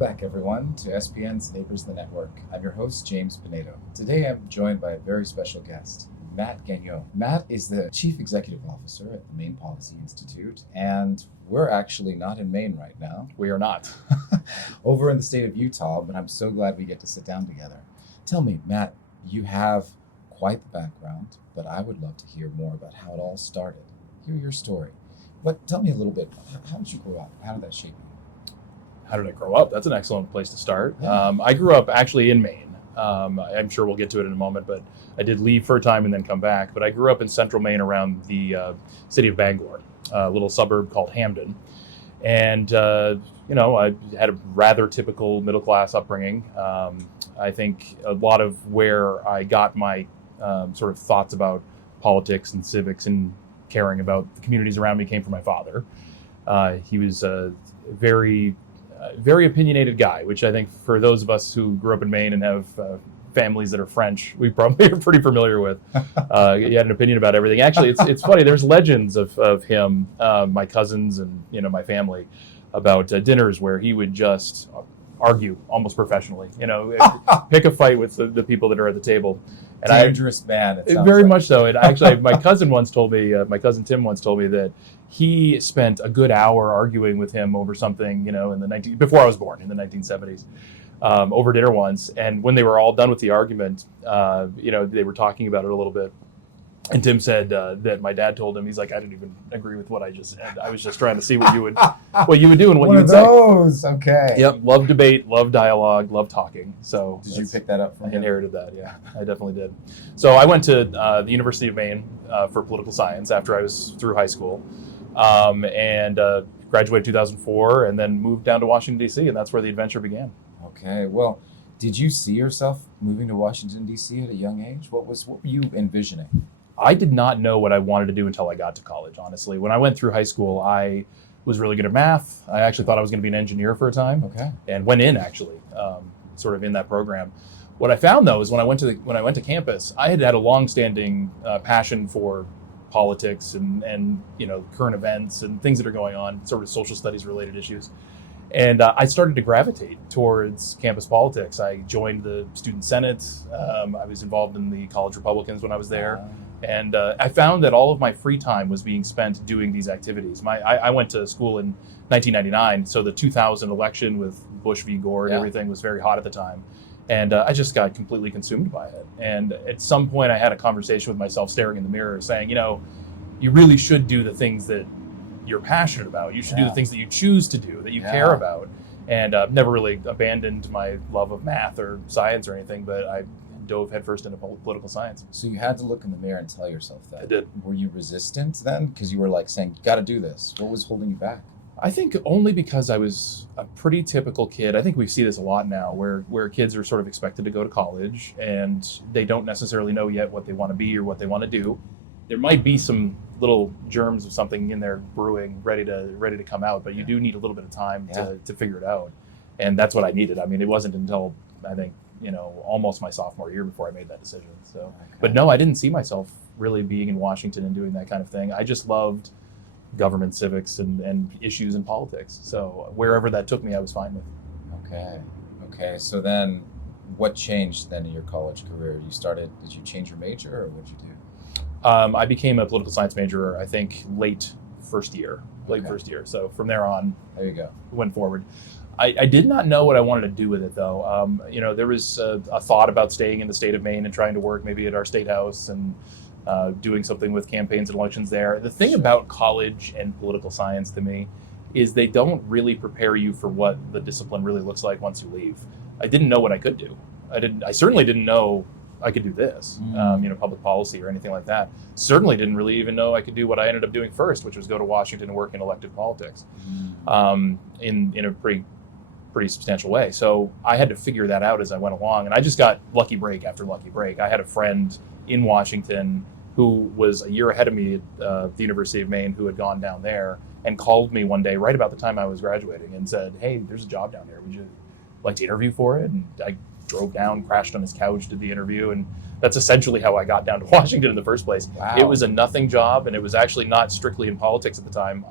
back, everyone, to SPN's Neighbors the Network. I'm your host, James Pinedo. Today I'm joined by a very special guest, Matt Gagnon. Matt is the Chief Executive Officer at the Maine Policy Institute, and we're actually not in Maine right now. We are not. Over in the state of Utah, but I'm so glad we get to sit down together. Tell me, Matt, you have quite the background, but I would love to hear more about how it all started. Hear your story. But tell me a little bit, how did you grow up? How did that shape you? How did I grow up? That's an excellent place to start. Yeah. I grew up actually in Maine. I'm sure we'll get to it in a moment, but I did leave for a time and then come back. But I grew up in central Maine around the city of Bangor, a little suburb called Hamden. And, I had a rather typical middle-class upbringing. I think a lot of where I got my sort of thoughts about politics and civics and caring about the communities around me came from my father. He was a very opinionated guy, which I think for those of us who grew up in Maine and have families that are French, we probably are pretty familiar with. He had an opinion about everything. Actually, it's funny. There's legends of him, my cousins and my family, about dinners where he would just argue almost professionally. Pick a fight with the people that are at the table. And Dangerous man. Very much so. And actually, my cousin Tim once told me that he spent a good hour arguing with him over something, before I was born in the 1970s, over dinner once. And when they were all done with the argument, they were talking about it a little bit. And Tim said that my dad told him, he's like, I didn't even agree with what I just said. I was just trying to see what you would do and what you would say. One of those, okay. Yep, love debate, love dialogue, love talking. So did you pick that up from him? I inherited that, yeah, I definitely did. So I went to the University of Maine for political science after I was through high school, and graduated 2004, and then moved down to Washington, D.C., and that's where the adventure began. Okay, well, did you see yourself moving to Washington, D.C. at a young age? What were you envisioning? I did not know what I wanted to do until I got to college, honestly. When I went through high school, I was really good at math. I actually thought I was going to be an engineer for a time. Okay. And went in, actually, sort of in that program. What I found, though, is when I went to campus, I had a long-standing passion for politics and current events and things that are going on, sort of social studies-related issues. And I started to gravitate towards campus politics. I joined the student senate. I was involved in the college Republicans when I was there. And I found that all of my free time was being spent doing these activities. I went to school in 1999, so the 2000 election with Bush v. Gore and everything was very hot at the time. And I just got completely consumed by it. And at some point I had a conversation with myself staring in the mirror saying, you really should do the things that you're passionate about. You should do the things that you choose to do, that you care about. And never really abandoned my love of math or science or anything, but I dove headfirst into political science. So you had to look in the mirror and tell yourself that. I did. Were you resistant then? Because you were like saying, got to do this. What was holding you back? I think only because I was a pretty typical kid. I think we see this a lot now where kids are sort of expected to go to college and they don't necessarily know yet what they want to be or what they want to do. There might be some little germs of something in there brewing, ready to come out, but you do need a little bit of time to figure it out. And that's what I needed. I mean, it wasn't until, I think, almost my sophomore year before I made that decision. So, okay. But no, I didn't see myself really being in Washington and doing that kind of thing. I just loved government civics and issues in politics. So wherever that took me, I was fine with. Okay. So then what changed then in your college career? Did you change your major or what did you do? I became a political science major, I think, late first year. So from there on, there you go. Went forward. I did not know what I wanted to do with it, though. There was a thought about staying in the state of Maine and trying to work maybe at our state house and doing something with campaigns and elections there. The thing about college and political science to me is they don't really prepare you for what the discipline really looks like once you leave. I didn't know what I could do. I certainly didn't know I could do this, public policy or anything like that. Certainly didn't really even know I could do what I ended up doing first, which was go to Washington and work in elected politics in a pretty substantial way. So I had to figure that out as I went along. And I just got lucky break after lucky break. I had a friend in Washington who was a year ahead of me at the University of Maine who had gone down there and called me one day right about the time I was graduating and said, hey, there's a job down there. Would you like to interview for it? And I drove down, crashed on his couch, did the interview, and that's essentially how I got down to Washington in the first place. Wow. It was a nothing job, and it was actually not strictly in politics at the time.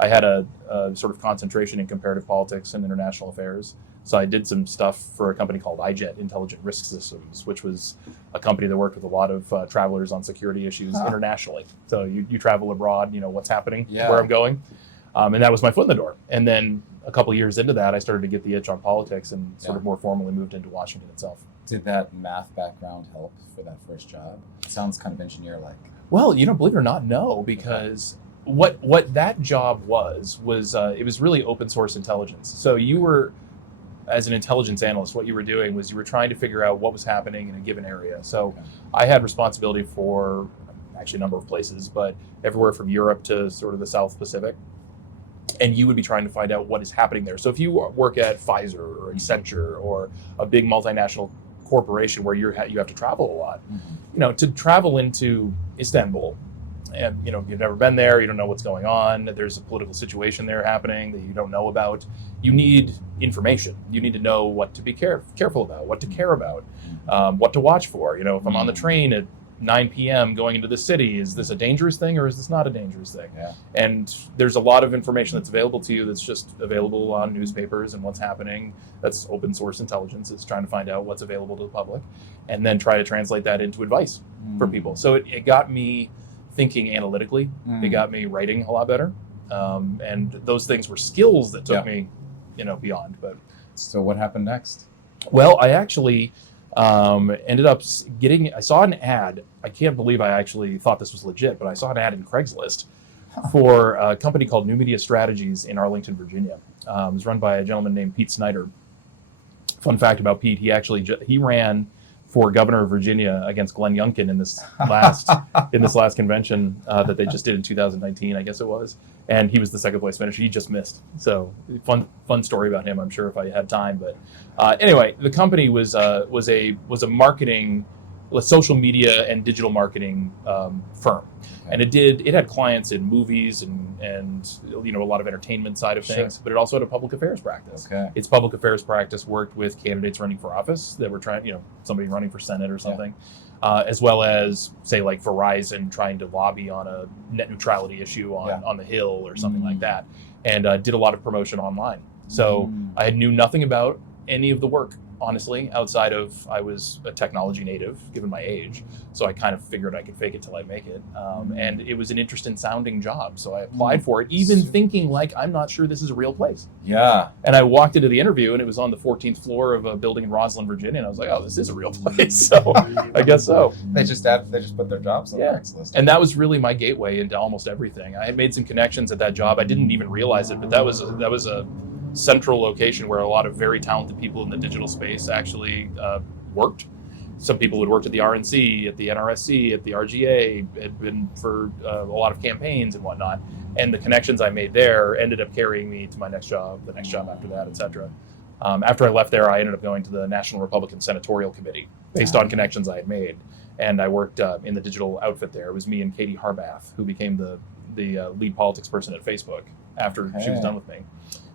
I had a sort of concentration in comparative politics and international affairs. So I did some stuff for a company called iJet, Intelligent Risk Systems, which was a company that worked with a lot of travelers on security issues internationally. So you travel abroad, you know what's happening, where I'm going. And that was my foot in the door. And then a couple years into that, I started to get the itch on politics and sort of more formally moved into Washington itself. Did that math background help for that first job? It sounds kind of engineer-like. Well, believe it or not, no, because what that job was it was really open source intelligence. So you were, as an intelligence analyst, what you were doing was you were trying to figure out what was happening in a given area. So I had responsibility for actually a number of places, but everywhere from Europe to sort of the South Pacific. And you would be trying to find out what is happening there. So if you work at Pfizer or Accenture or a big multinational corporation where you have to travel a lot, to travel into Istanbul, and you've never been there, you don't know what's going on, there's a political situation there happening that you don't know about. You need information. You need to know what to be careful about, what to care about, what to watch for. If I'm on the train at 9 p.m. going into the city, is this a dangerous thing or is this not a dangerous thing? Yeah. And there's a lot of information that's available to you that's just available on newspapers and what's happening. That's open source intelligence. It's trying to find out what's available to the public and then try to translate that into advice for people. So it got me thinking analytically. It got me writing a lot better. And those things were skills that took me, beyond. But so what happened next? Well, I actually ended up I saw an ad. I can't believe I actually thought this was legit, but I saw an ad in Craigslist for a company called New Media Strategies in Arlington, Virginia. It was run by a gentleman named Pete Snyder. Fun fact about Pete, he ran for governor of Virginia against Glenn Youngkin in this last convention that they just did in 2019, I guess it was. And he was the second place finisher. He just missed. So fun story about him, I'm sure, if I had time. But anyway, the company was a marketing, social media and digital marketing firm. And it had clients in movies and a lot of entertainment side of things, but it also had a public affairs practice. Okay. Its public affairs practice worked with candidates running for office that were trying, somebody running for Senate or something, as well as, say, like Verizon trying to lobby on a net neutrality issue on the Hill or something like that, and did a lot of promotion online. So I knew nothing about any of the work, honestly, outside of I was a technology native, given my age. So I kind of figured I could fake it till I make it. And it was an interesting sounding job. So I applied for it, even thinking like, I'm not sure this is a real place. Yeah. And I walked into the interview and it was on the 14th floor of a building in Roslyn, Virginia. And I was like, oh, this is a real place. So I guess so. They just put their jobs on the Craigslist. And that was really my gateway into almost everything. I had made some connections at that job. I didn't even realize it, but that was a central location where a lot of very talented people in the digital space actually worked. Some people had worked at the RNC, at the NRSC, at the RGA, had been for a lot of campaigns and whatnot. And the connections I made there ended up carrying me to my next job, the next job after that, et cetera. After I left there, I ended up going to the National Republican Senatorial Committee based on connections I had made. And I worked in the digital outfit there. It was me and Katie Harbath, who became the lead politics person at Facebook after she was done with me.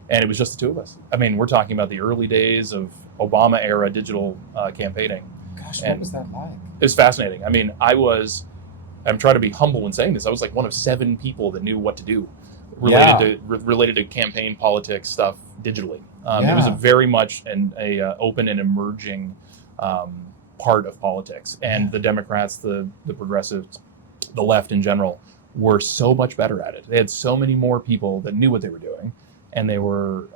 And it was just the two of us. I mean, we're talking about the early days of Obama-era digital campaigning. Gosh, what was that like? It was fascinating. I mean, I'm trying to be humble when saying this, I was like one of 7 people that knew what to do related to campaign politics stuff digitally. It was a very much an open and emerging part of politics. And the Democrats, the progressives, the left in general, were so much better at it. They had so many more people that knew what they were doing. And they were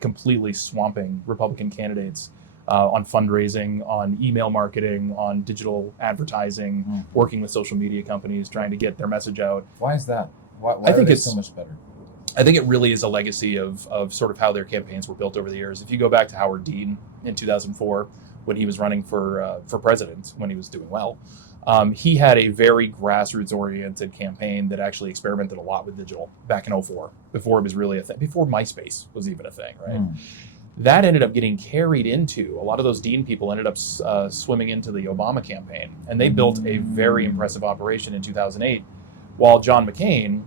completely swamping Republican candidates on fundraising, on email marketing, on digital advertising, working with social media companies, trying to get their message out. Why is that? Why I think are they it's so much better? I think it really is a legacy of sort of how their campaigns were built over the years. If you go back to Howard Dean in 2004, when he was running for president, when he was doing well, he had a very grassroots-oriented campaign that actually experimented a lot with digital back in 2004, before it was really a thing, before MySpace was even a thing, right? That ended up getting carried into, a lot of those Dean people ended up swimming into the Obama campaign, and they built a very impressive operation in 2008, while John McCain,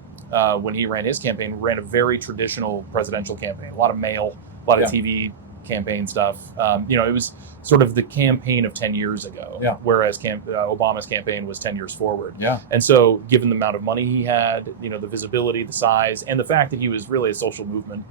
when he ran his campaign, ran a very traditional presidential campaign, a lot of mail, a lot of TV campaign stuff. It was sort of the campaign of 10 years ago, whereas Obama's campaign was 10 years forward. Yeah. And so given the amount of money he had, the visibility, the size, and the fact that he was really a social movement,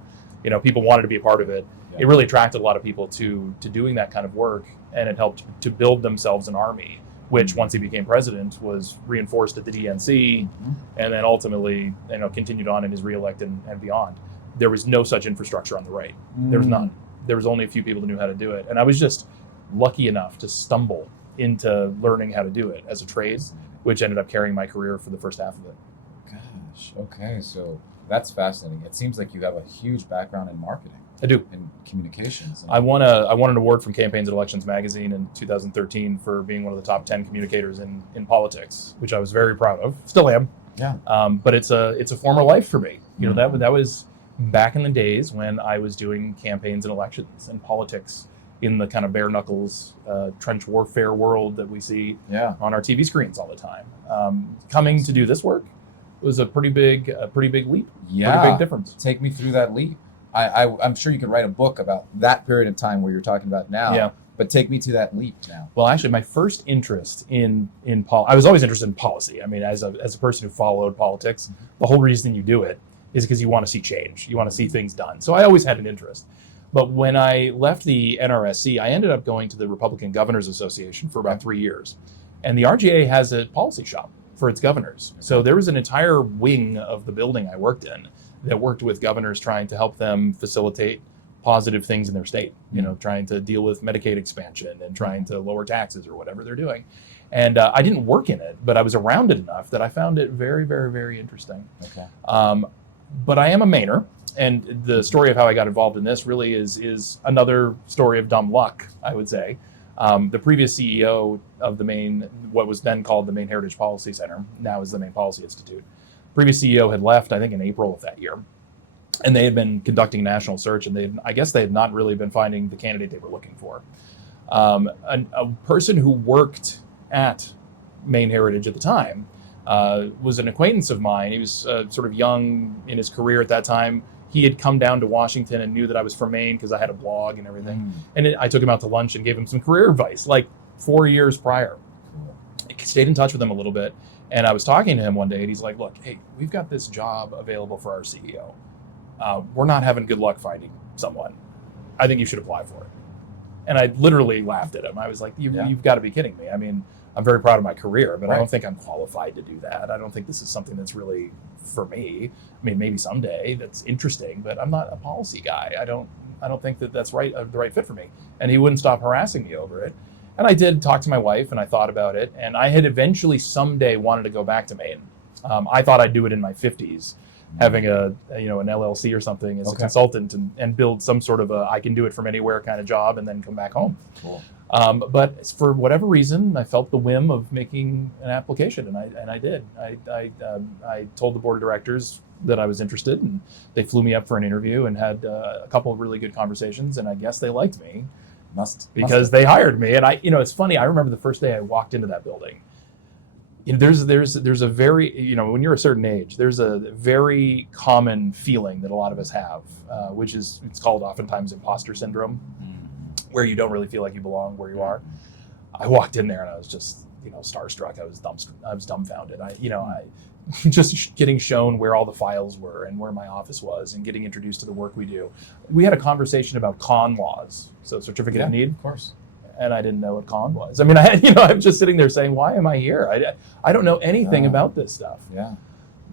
people wanted to be a part of it. It really attracted a lot of people to doing that kind of work, and it helped to build themselves an army, which once he became president was reinforced at the DNC, and then ultimately, continued on in his reelect and beyond. There was no such infrastructure on the right. There was none. There was only a few people who knew how to do it. And I was just lucky enough to stumble into learning how to do it as a trade, which ended up carrying my career for the first half of it. Gosh, okay, so that's fascinating. It seems like you have a huge background in marketing. I do. In communications. I won an award from Campaigns and Elections magazine in 2013 for being one of the top 10 communicators in politics, which I was very proud of. Still am. Yeah. But it's a former life for me. That was back in the days when I was doing campaigns and elections and politics in the kind of bare knuckles trench warfare world that we see on our TV screens all the time. Coming to do this work was a pretty big leap. Yeah. Pretty big difference. Take me through that leap. I'm sure you could write a book about that period of time where you're talking about now. Yeah. But take me to that leap now. Well, actually, my first interest in I was always interested in policy. I mean, as a person who followed politics, the whole reason you do it is because you want to see change. You want to see things done. So I always had an interest. But when I left the NRSC, I ended up going to the Republican Governors Association for about 3 years. And the RGA has a policy shop for its governors. So there was an entire wing of the building I worked in that worked with governors trying to help them facilitate positive things in their state, trying to deal with Medicaid expansion and trying to lower taxes or whatever they're doing. And I didn't work in it, but I was around it enough that I found it very, very, very interesting. Okay. But I am a Mainer, and the story of how I got involved in this really is another story of dumb luck, I would say. The previous CEO of the Maine, what was then called the Maine Heritage Policy Center, now is the Maine Policy Institute. Previous CEO had left, I think, in April of that year. And they had been conducting a national search, and I guess they had not really been finding the candidate they were looking for. A person who worked at Maine Heritage at the time was an acquaintance of mine. He was sort of young in his career at that time. He had come down to Washington and knew that I was from Maine because I had a blog and everything. And I took him out to lunch and gave him some career advice, like 4 years prior. I stayed in touch with him a little bit. And I was talking to him one day, and he's like, look, hey, we've got this job available for our CEO. We're not having good luck finding someone. I think you should apply for it. And I literally laughed at him. I was like, you've got to be kidding me. I mean, I'm very proud of my career, but I don't think I'm qualified to do that. I don't think this is something that's really for me. I mean, maybe someday that's interesting, but I'm not a policy guy. I don't think that's the right fit for me. And he wouldn't stop harassing me over it. And I did talk to my wife, and I thought about it, and I had eventually someday wanted to go back to Maine. I thought I'd do it in my 50s, having an LLC or something as a consultant and build some sort of I can do it from anywhere kind of job and then come back home. Cool. But for whatever reason, I felt the whim of making an application, and I did. I told the board of directors that I was interested, and they flew me up for an interview and had a couple of really good conversations, and I guess they liked me. Because they hired me. And it's funny, I remember the first day I walked into that building. There's a very, when you're a certain age, there's a very common feeling that a lot of us have, which is, it's called oftentimes imposter syndrome, where you don't really feel like you belong where you are. I walked in there and I was just, starstruck. I was dumbfounded. I just getting shown where all the files were and where my office was and getting introduced to the work we do. We had a conversation about CON laws, so certificate of need. Of course. And I didn't know what CON was. I mean, I'm just sitting there saying, why am I here? I don't know anything about this stuff. Yeah.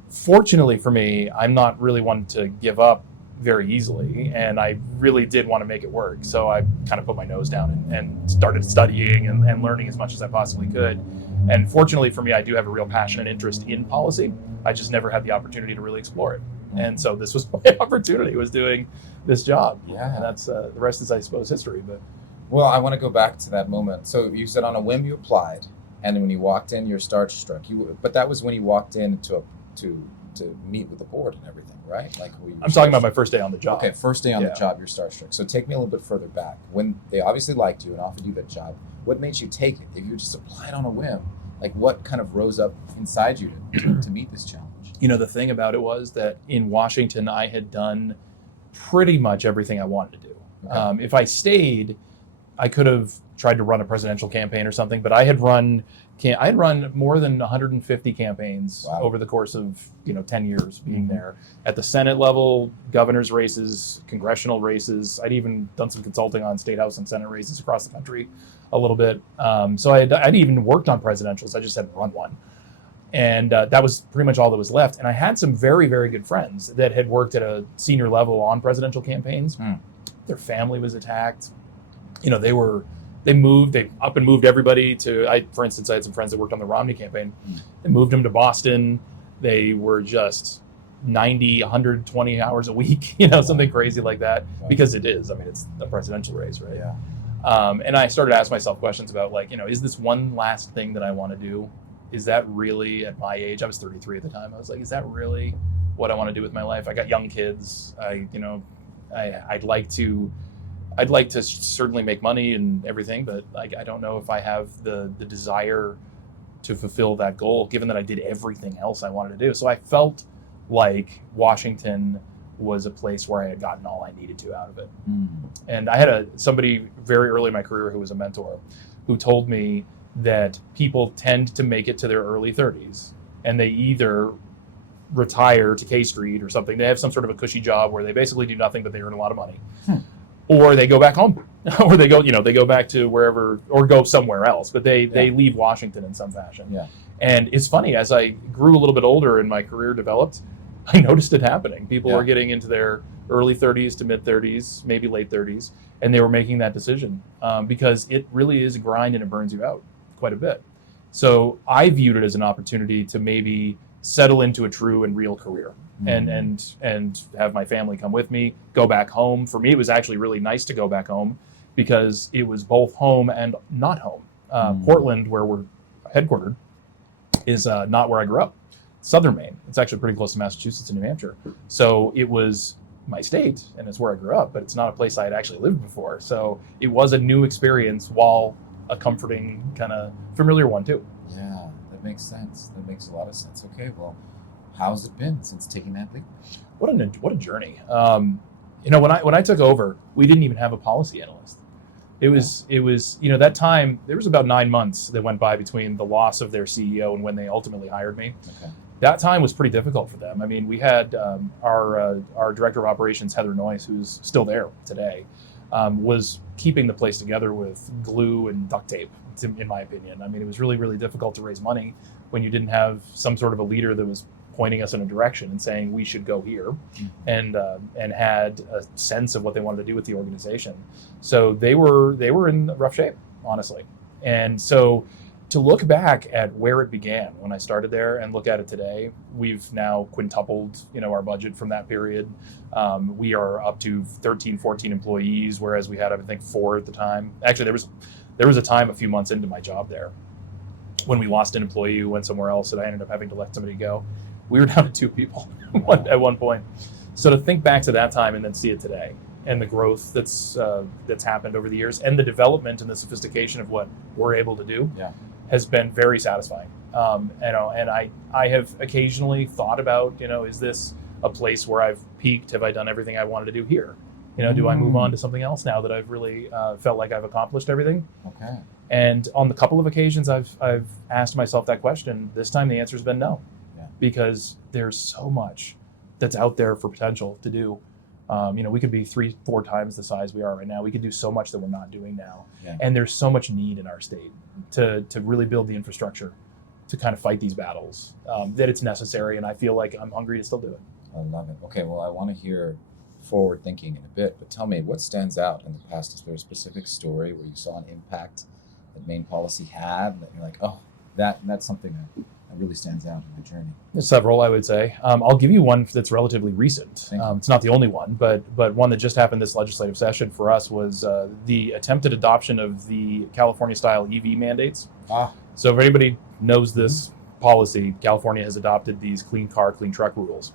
Fortunately for me, I'm not really one to give up very easily, and I really did want to make it work. So I kind of put my nose down and started studying and learning as much as I possibly could. And fortunately for me, I do have a real passion and interest in policy. I just never had the opportunity to really explore it. And so this was my opportunity, was doing this job. Yeah. And that's the rest is, I suppose, history. But well, I want to go back to that moment. So you said on a whim you applied, and when you walked in, you're starstruck. But that was when you walked in to meet with the board and everything, right? I'm talking about my first day on the job. Okay, first day on the job, you're starstruck. So take me a little bit further back. When they obviously liked you and offered you that job, what made you take it? If you just applied on a whim, what kind of rose up inside you to meet this challenge? The thing about it was that in Washington, I had done pretty much everything I wanted to do. Okay. If I stayed, I could have tried to run a presidential campaign or something, but I had run more than 150 campaigns Wow. over the course of 10 years being there at the Senate level, governor's races, congressional races. I'd even done some consulting on state house and Senate races across the country a little bit. So I'd even worked on presidentials. I just hadn't run one. And that was pretty much all that was left. And I had some very, very good friends that had worked at a senior level on presidential campaigns. Their family was attacked. They up and moved everybody to, for instance, I had some friends that worked on the Romney campaign. They moved them to Boston. They were just 90, 120 hours a week, something crazy like that, because it is. I mean, it's a presidential race, right? Yeah. And I started to ask myself questions about is this one last thing that I want to do? Is that really, at my age, I was 33 at the time, I was like, is that really what I want to do with my life? I got young kids. I'd like to certainly make money and everything, but I don't know if I have the desire to fulfill that goal, given that I did everything else I wanted to do. So I felt like Washington was a place where I had gotten all I needed to out of it. And I had somebody very early in my career who was a mentor who told me that people tend to make it to their early 30s and they either retire to K Street or something. They have some sort of a cushy job where they basically do nothing, but they earn a lot of money. Or they go back home, or they go back to wherever, or go somewhere else. But they leave Washington in some fashion. Yeah. And it's funny, as I grew a little bit older and my career developed, I noticed it happening. People were getting into their early 30s to mid 30s, maybe late 30s, and they were making that decision because it really is a grind and it burns you out quite a bit. So I viewed it as an opportunity to maybe settle into a true and real career. And have my family come with me, go back home. For me, it was actually really nice to go back home because it was both home and not home. Portland, where we're headquartered, is not where I grew up. Southern Maine. It's actually pretty close to Massachusetts and New Hampshire. So it was my state and it's where I grew up, but it's not a place I had actually lived before. So it was a new experience while a comforting, kind of familiar one too. Yeah, that makes sense. That makes a lot of sense. Okay, well, how's it been since taking that leap? What a journey. When I took over, we didn't even have a policy analyst. It was that time, there was about 9 months that went by between the loss of their CEO and when they ultimately hired me. Okay. That time was pretty difficult for them. I mean, we had our director of operations, Heather Noyce, who's still there today, was keeping the place together with glue and duct tape, in my opinion. I mean, it was really, really difficult to raise money when you didn't have some sort of a leader that was pointing us in a direction and saying we should go here, and had a sense of what they wanted to do with the organization. So they were in rough shape, honestly. And so to look back at where it began when I started there and look at it today, we've now quintupled our budget from that period. We are up to 13, 14 employees, whereas we had, I think, 4 at the time. Actually, there was a time a few months into my job there when we lost an employee who went somewhere else and I ended up having to let somebody go. We were down to 2 people at one point. So to think back to that time and then see it today, and the growth that's happened over the years, and the development and the sophistication of what we're able to do, has been very satisfying. And I have occasionally thought about, is this a place where I've peaked? Have I done everything I wanted to do here? Do I move on to something else now that I've really felt like I've accomplished everything? Okay. And on the couple of occasions I've asked myself that question, this time the answer has been no. Because there's so much that's out there for potential to do. We could be 3-4 times the size we are right now. We could do so much that we're not doing now. Yeah. And there's so much need in our state to really build the infrastructure to kind of fight these battles, that it's necessary. And I feel like I'm hungry to still do it. I love it. Okay, well, I want to hear forward thinking in a bit, but tell me, what stands out in the past? Is there a specific story where you saw an impact that Maine policy had, and that you're like, oh, that's something that really stands out in the journey? There's several, I would say. I'll give you one that's relatively recent. It's not the only one, but one that just happened this legislative session for us was the attempted adoption of the California-style EV mandates. So if anybody knows this policy, California has adopted these clean car, clean truck rules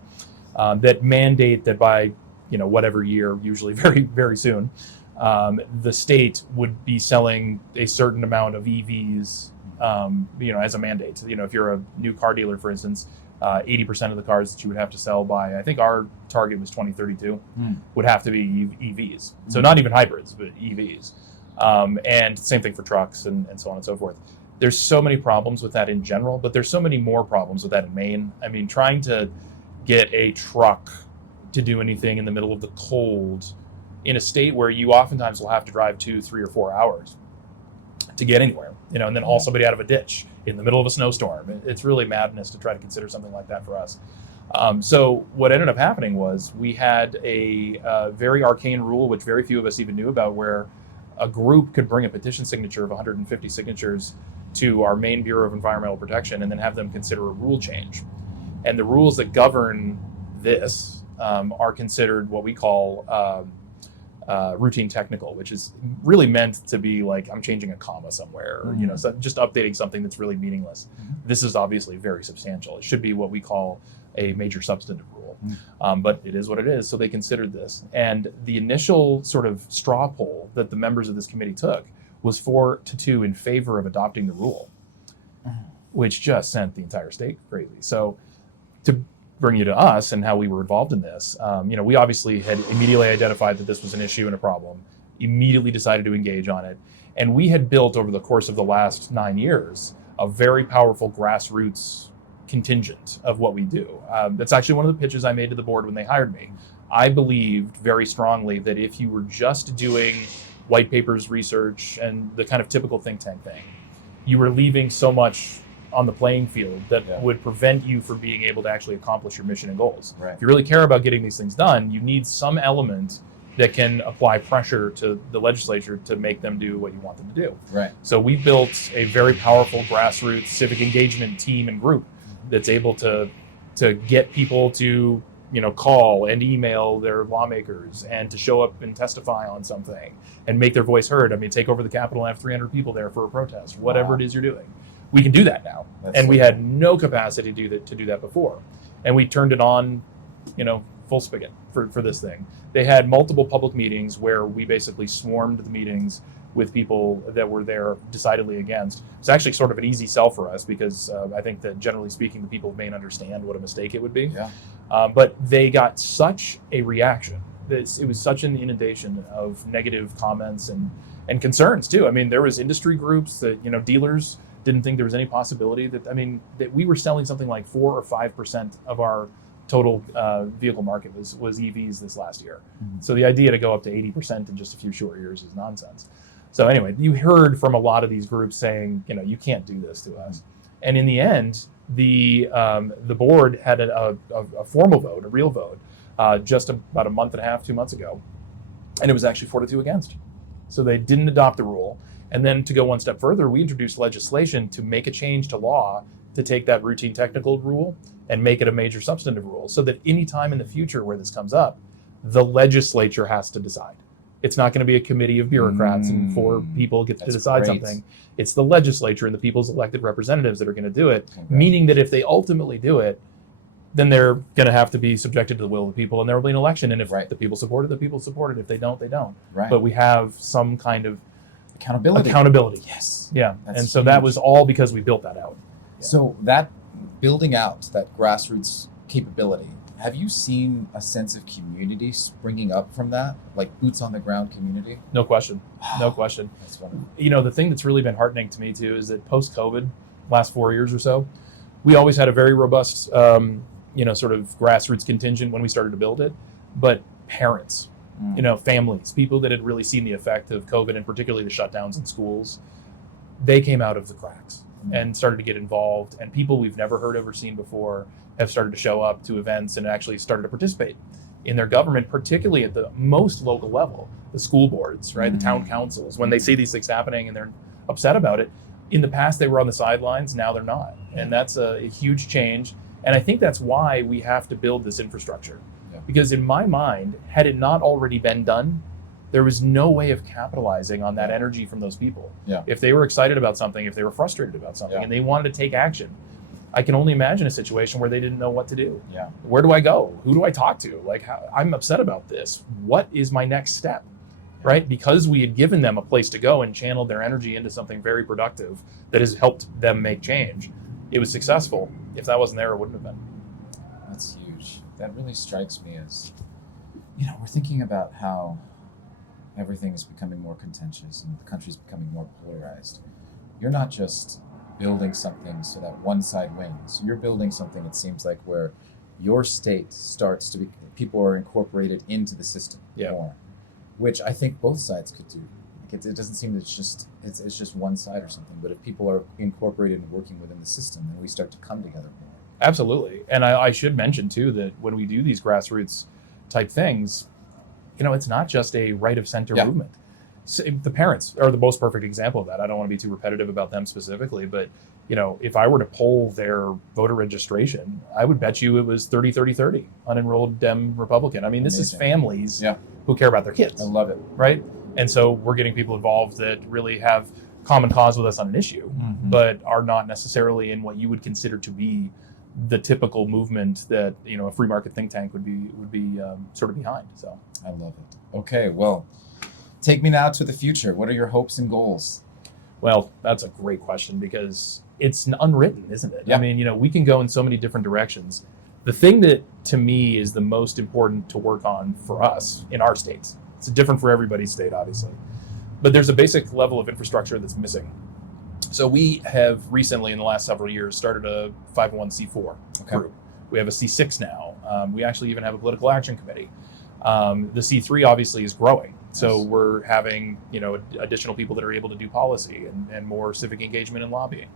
that mandate that by whatever year, usually very, very soon, the state would be selling a certain amount of EVs as a mandate. If you're a new car dealer, for instance, 80% of the cars that you would have to sell by, I think our target was 2032, would have to be EVs. So not even hybrids, but EVs. And same thing for trucks and so on and so forth. There's so many problems with that in general, but there's so many more problems with that in Maine. I mean, trying to get a truck to do anything in the middle of the cold in a state where you oftentimes will have to drive 2, 3, or 4 hours to get anywhere, and then haul somebody out of a ditch in the middle of a snowstorm. It's really madness to try to consider something like that for us. So what ended up happening was we had a very arcane rule, which very few of us even knew about, where a group could bring a petition signature of 150 signatures to our Maine Bureau of Environmental Protection and then have them consider a rule change. And the rules that govern this are considered what we call routine technical, which is really meant to be like, I'm changing a comma somewhere, or so just updating something that's really meaningless. This is obviously very substantial. It should be what we call a major substantive rule, but it is what it is. So they considered this, and the initial sort of straw poll that the members of this committee took was 4-2 in favor of adopting the rule, which just sent the entire state crazy. So to bring you to us and how we were involved in this, we obviously had immediately identified that this was an issue and a problem, immediately decided to engage on it. And we had built over the course of the last 9 years a very powerful grassroots contingent of what we do. That's actually one of the pitches I made to the board when they hired me. I believed very strongly that if you were just doing white papers, research, and the kind of typical think tank thing, you were leaving so much on the playing field that would prevent you from being able to actually accomplish your mission and goals. Right. If you really care about getting these things done, you need some element that can apply pressure to the legislature to make them do what you want them to do. Right. So we built a very powerful grassroots civic engagement team and group that's able to get people to call and email their lawmakers and to show up and testify on something and make their voice heard. I mean, take over the Capitol and have 300 people there for a protest, whatever it is you're doing. We can do that now. We had no capacity to do that before. And we turned it on, full spigot for this thing. They had multiple public meetings where we basically swarmed the meetings with people that were there decidedly against. It's actually sort of an easy sell for us because I think that generally speaking, the people of Maine understand what a mistake it would be. Yeah. But they got such a reaction. It was such an inundation of negative comments and concerns too. I mean, there was industry groups that, dealers didn't think there was any possibility that we were selling something like 4 or 5% of our total vehicle market was EVs this last year. So the idea to go up to 80% in just a few short years is nonsense. So anyway, you heard from a lot of these groups saying, you can't do this to us. And in the end, the board had a formal vote, a real vote, just about a month and a half, 2 months ago, and it was actually 4-2 against. So they didn't adopt the rule. And then to go one step further, we introduced legislation to make a change to law to take that routine technical rule and make it a major substantive rule, so that any time in the future where this comes up, the legislature has to decide. It's not going to be a committee of bureaucrats and 4 people get to decide something. It's the legislature and the people's elected representatives that are going to do it, meaning that if they ultimately do it, then they're going to have to be subjected to the will of the people, and there will be an election. And if the people support it, the people support it. If they don't, they don't. Right. But we have some kind of accountability. Yes. Yeah. That's and so huge. that was all because we built that out. Yeah. So that building out that grassroots capability, have you seen a sense of community springing up from that, like boots on the ground community? No question. No question. That's wonderful. The thing that's really been heartening to me too is that post-COVID, last 4 years or so, we always had a very robust, sort of grassroots contingent when we started to build it, but parents, families, people that had really seen the effect of COVID and particularly the shutdowns in schools, they came out of the cracks and started to get involved, and people we've never heard of or seen before have started to show up to events and actually started to participate in their government, particularly at the most local level, the school boards, right? The town councils, when they see these things happening and they're upset about it. In the past, they were on the sidelines, now they're not. And that's a huge change. And I think that's why we have to build this infrastructure. Yeah. Because in my mind, had it not already been done, there was no way of capitalizing on that energy from those people. Yeah. If they were excited about something, if they were frustrated about something, and they wanted to take action, I can only imagine a situation where they didn't know what to do. Yeah. Where do I go? Who do I talk to? I'm upset about this. What is my next step? right? Because we had given them a place to go and channeled their energy into something very productive that has helped them make change. It was successful. If that wasn't there, it wouldn't have been. That's huge. That really strikes me as, we're thinking about how everything is becoming more contentious and the country's becoming more polarized. You're not just building something so that one side wins. You're building something, it seems like, where your state starts to be, people are incorporated into the system more, which I think both sides could do. It doesn't seem that it's just one side or something, but if people are incorporated and working within the system, then we start to come together more. Absolutely. And I should mention too that when we do these grassroots type things, it's not just a right of center movement. So the parents are the most perfect example of that. I don't want to be too repetitive about them specifically, but if I were to poll their voter registration, I would bet you it was 30-30-30, unenrolled Dem Republican. I mean, this is families who care about their kids. I love it. Right? And so we're getting people involved that really have common cause with us on an issue, but are not necessarily in what you would consider to be the typical movement that a free market think tank would be sort of behind. So I love it. Okay, well, take me now to the future. What are your hopes and goals? Well, that's a great question because it's unwritten, isn't it? Yeah. I mean, we can go in so many different directions. The thing that to me is the most important to work on for us in our states, it's different for everybody's state, obviously, but there's a basic level of infrastructure that's missing. So we have recently, in the last several years, started a 501c4 group. We have a C6 now. We actually even have a political action committee. The C3 obviously is growing. So we're having, additional people that are able to do policy and more civic engagement and lobbying.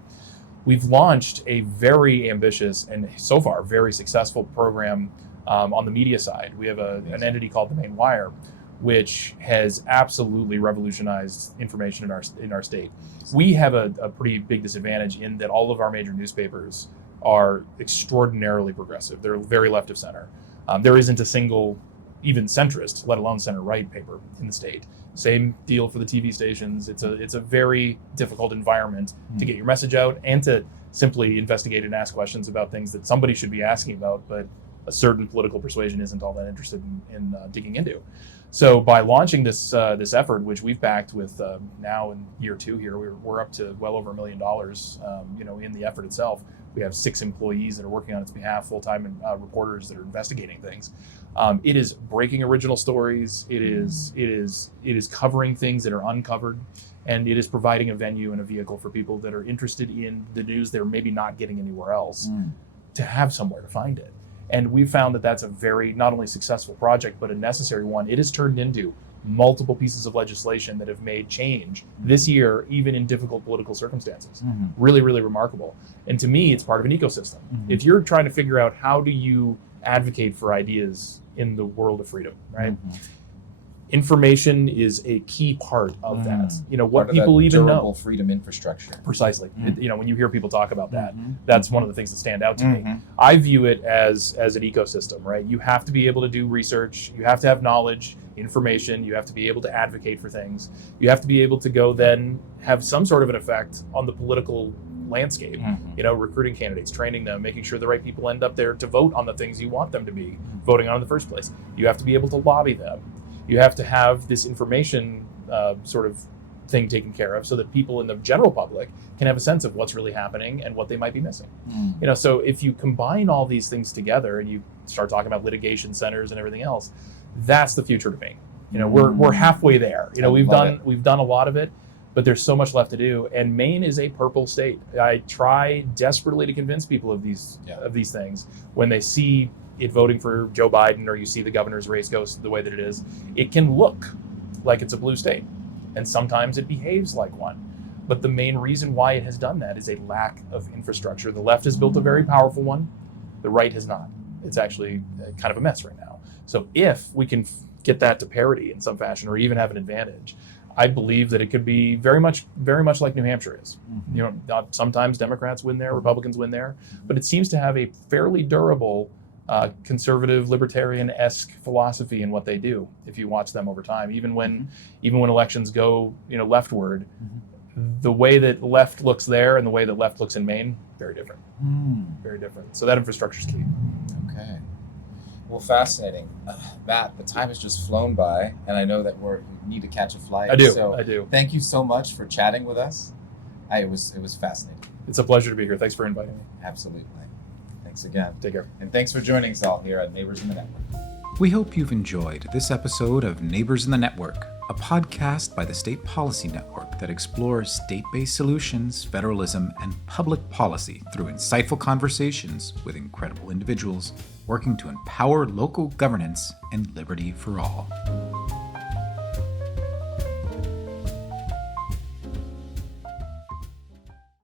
We've launched a very ambitious and so far very successful program on the media side. We have an entity called the Maine Wire, which has absolutely revolutionized information in our state. We have a pretty big disadvantage in that all of our major newspapers are extraordinarily progressive. They're very left of center. There isn't a single even centrist, let alone center-right paper in the state. Same deal for the TV stations. It's a very difficult environment to get your message out and to simply investigate and ask questions about things that somebody should be asking about, but a certain political persuasion isn't all that interested in digging into. So by launching this effort, which we've backed with now in year 2 here, we're up to well over $1 million, in the effort itself. We have 6 employees that are working on its behalf, full-time reporters that are investigating things. It is breaking original stories. It is covering things that are uncovered, and it is providing a venue and a vehicle for people that are interested in the news they're maybe not getting anywhere else to have somewhere to find it. And we've found that that's a very not only successful project, but a necessary one. It has turned into multiple pieces of legislation that have made change this year, even in difficult political circumstances. Really, really remarkable. And to me, it's part of an ecosystem. If you're trying to figure out how do you advocate for ideas in the world of freedom, right? Information is a key part of that. What people even durable know. freedom infrastructure. Precisely. When you hear people talk about that, that's one of the things that stand out to me. I view it as an ecosystem, right? You have to be able to do research. You have to have knowledge, information. You have to be able to advocate for things. You have to be able to go then have some sort of an effect on the political landscape, recruiting candidates, training them, making sure the right people end up there to vote on the things you want them to be voting on in the first place. You have to be able to lobby them. You have to have this information sort of thing taken care of so that people in the general public can have a sense of what's really happening and what they might be missing. So if you combine all these things together and you start talking about litigation centers and everything else, that's the future to me. We're halfway there. We've done a lot of it, but there's so much left to do. And Maine is a purple state. I try desperately to convince people of these things when they see it voting for Joe Biden, or you see the governor's race goes the way that it is. It can look like it's a blue state, and sometimes it behaves like one. But the main reason why it has done that is a lack of infrastructure. The left has built a very powerful one. The right has not. It's actually kind of a mess right now. So if we can get that to parity in some fashion, or even have an advantage, I believe that it could be very much like New Hampshire is. Sometimes Democrats win there, Republicans win there, but it seems to have a fairly durable conservative, libertarian-esque philosophy in what they do. If you watch them over time, even when elections go, leftward, the way that left looks there and the way that left looks in Maine, very different. Very different. So that infrastructure is key. Okay. Well, fascinating. Matt, the time has just flown by, and I know that you need to catch a flight. I do. So I do. Thank you so much for chatting with us. It was fascinating. It's a pleasure to be here. Thanks for inviting me. Absolutely. Thanks again. Take care. And thanks for joining us all here at Neighbors in the Network. We hope you've enjoyed this episode of Neighbors in the Network, a podcast by the State Policy Network that explores state-based solutions, federalism, and public policy through insightful conversations with incredible individuals working to empower local governance and liberty for all.